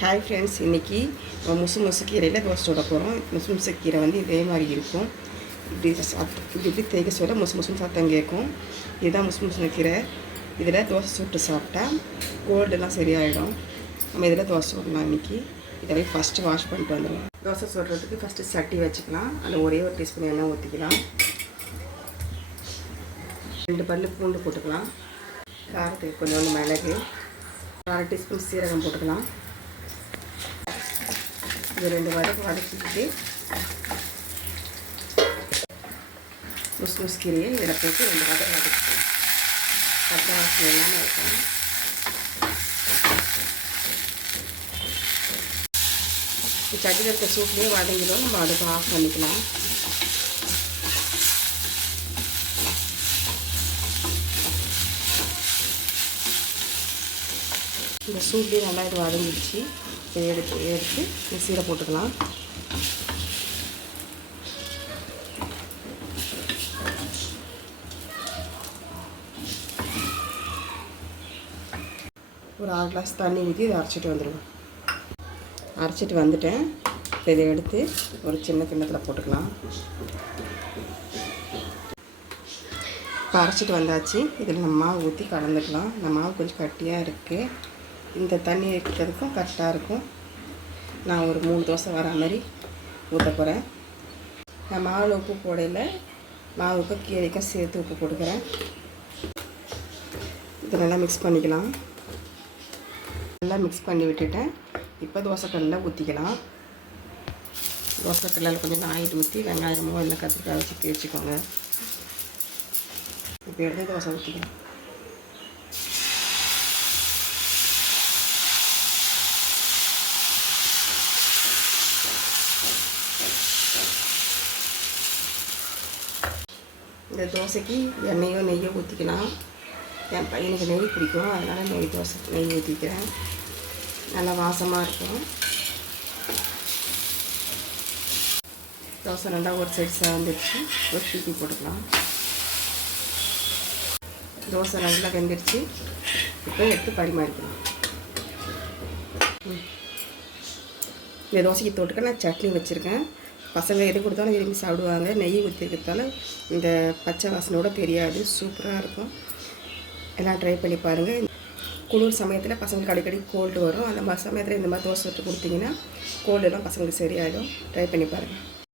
Hi friends இன்றைக்கி முசு முசு கீரையில் தோசை சுட போகிறோம் முசு முசு கீரை வந்து இதே மாதிரி இருக்கும். இப்படி சத் இப்படி இப்படி தேய்க்க சொல்ல முசு முசுன்னு சத்தம் கேட்கும் இதுதான் முசு முசு கீரை. இதில் தோசை சுட்டு சாப்பிட்டா கோல்டெல்லாம் சரியாயிடும். நம்ம இதில் தோசை சுடலாம் இன்றைக்கி இதை போய் ஃபஸ்ட்டு வாஷ் பண்ணிட்டு வந்துடலாம். தோசை சுடுறதுக்கு ஃபஸ்ட்டு சட்டி வச்சுக்கலாம். அதில் ஒரே ஒரு டீஸ்பூன் எண்ணெய் ஊற்றிக்கலாம் ரெண்டு பல்லு பூண்டு போட்டுக்கலாம். காரத்துக்கு கொஞ்சோண்டு மிளகு. அரை டீஸ்பூன் சீரகம் போட்டுக்கலாம். இது ரெண்டு வதக்கு வதக்கிக்கிட்டு முஸ் முஸ் கீரையை இதில் போட்டு ரெண்டு வதக்கு வதக்கிக்கலாம். பச்சை வாசனை இல்லாமல் இருக்கும் சட்டியில் இருக்க சூப்லேயே வதங்கிடும். நம்ம அடுப்பு ஆஃப் பண்ணிக்கலாம். இந்த சூட்லேயே நல்லா இது வதங்கிடுச்சு. இதை எடுத்து எடுத்து மிக்சியில் போட்டுக்கலாம். ஒரு ஆறு கிளாஸ் தண்ணி ஊற்றி இதை அரைச்சிட்டு வந்துடுவேன் அரைச்சிட்டு வந்துட்டேன். இப்போ இதை எடுத்து ஒரு சின்ன கிண்ணத்தில் போட்டுக்கலாம். இப்போ அரைச்சிட்டு வந்தாச்சு. இதில் நம்ம மாவு ஊற்றி கலந்துக்கலாம். இந்த மாவு கொஞ்சம் கட்டியாக இருக்குது இந்த தண்ணி வைக்கிறதுக்கும் கரெக்டாக இருக்கும். நான் ஒரு மூணு தோசை வர மாதிரி ஊற்ற போகிறேன் நான் மாவில் உப்பு போடையில் மாவுக்கும் கீரைக்கும் சேர்த்து உப்பு போட்டுக்கிறேன். இதை நல்லா மிக்ஸ் பண்ணிக்கலாம். நல்லா மிக்ஸ் பண்ணி விட்டுட்டேன். இப்போ தோசைக்கல்லில் ஊற்றிக்கலாம் தோசைக்கல்லில் கொஞ்சம் ஆயில் ஊற்றி வெங்காயமோ இல்லை கத்திரிக்காய் வச்சு தேய்ச்சிக்கோங்க. இப்போ எடுத்து தோசை ஊற்றிக்கலாம் இந்த தோசைக்கு எண்ணெயோ நெய்யோ ஊற்றிக்கலாம் என் பையனுக்கு நெய் பிடிக்கும். அதனால் நெய் தோசை நெய் ஊற்றிக்கிறேன் நல்லா வாசமாக இருக்கும். தோசை நல்லா ஒரு சைடு சேர்ந்துருச்சு ஒரு தூக்கி போட்டுக்கலாம். தோசை நல்லா வெந்துருச்சு. இப்போ எடுத்து பரிமாறிக்கலாம். இந்த தோசைக்கு தொட்டுக்க நான் சட்னி வச்சுருக்கேன். பசங்க எது கொடுத்தாலும் விரும்பி சாப்பிடுவாங்க. நெய் ஊற்றிருக்கிறதால இந்த பச்சை வாசனோட தெரியாது. சூப்பராக இருக்கும். எல்லாம் ட்ரை பண்ணி பாருங்கள் குளிர் சமயத்தில் பசங்களுக்கு அடிக்கடி கோல்டு வரும். அந்த மாதிரி சமயத்தில் இந்த மாதிரி தோசை விட்டு கொடுத்தீங்கன்னா கோல்டுலாம் பசங்களுக்கு சரியாயிடும். ட்ரை பண்ணி பாருங்கள்